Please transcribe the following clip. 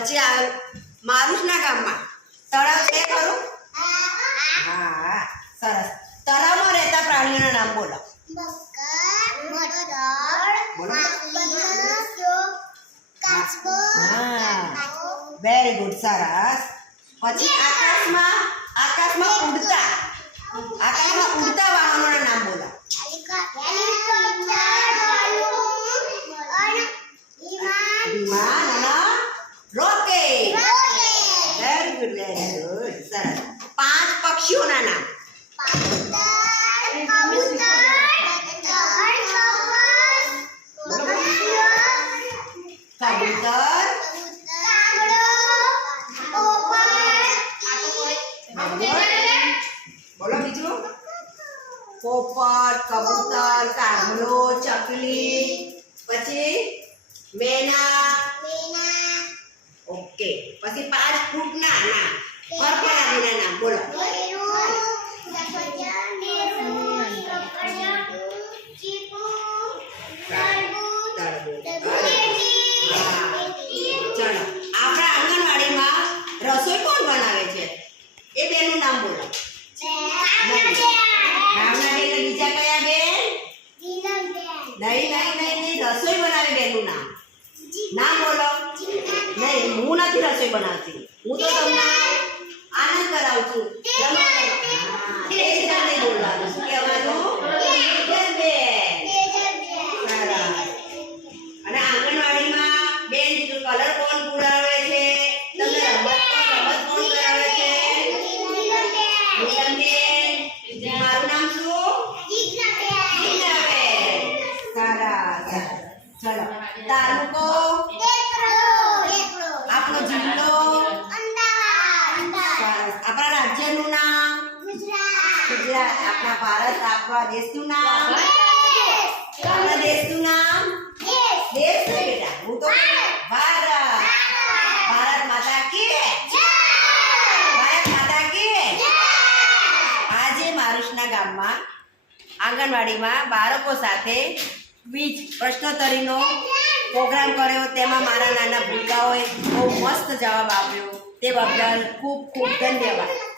પછી આવે મારુષના ગામમાં તળાવ છે ખરું? હા, સરસ. તળાવમાં રહેતા પ્રાણીઓના નામ બોલો. વેરી ગુડ, સરસ. પછી આકાશમાં ઉડતા વાહનોના નામ બોલો. વિમાન અને રોકેટ. વેરી ગુડ, સરસ. 5 પક્ષીઓના નામ. કબૂતર, બોલો બીજું. પોપટ, કબૂતર, કાગડો, ચકલી, પછી મેના. ઓકે. પછી 5 ફૂટના નામ, પરપરાળીના નામ બોલો. ચલો, આપણા આંગણવાડીમાં રસોઈ કોણ બનાવે છે? એ બેનનું નામ બોલો. ભાવના બેન. બીજા કયા બેન? નહીં, રસોઈ બનાવે બેનનું નામ બોલો. નહીં, હું નથી રસોઈ બનાવતી, હું તો તમને આનંદ કરાવું છું. બોલવાનું શું કહેવાનું? અને આંગણવાડીમાં બેન કલર કોણ પુરાવે છે? તમને રમત કોણ કરાવે છે? મારું નામ શું? ચલો, તાલુકો, આપણો જિલ્લો, આપણા રાજ્યનું નામ, ગુજરાત. આપણા ભારત, આપણા દેશનું નામ, આપણા દેશનું નામ. દેશ ને બેટા, હું તો ભારત. ભારત માતા કી જય. ભારત માતા કી જય. આજે મારુષના ગામમાં આંગણવાડીમાં બાળકો સાથે ક્વિઝ પ્રશ્નોત્તરીનો પ્રોગ્રામ કર્યો. તેમાં મારા નાના ભૂલકાઓએ બહુ મસ્ત જવાબ આપ્યો. તે બદલ ખૂબ ખૂબ ધન્યવાદ.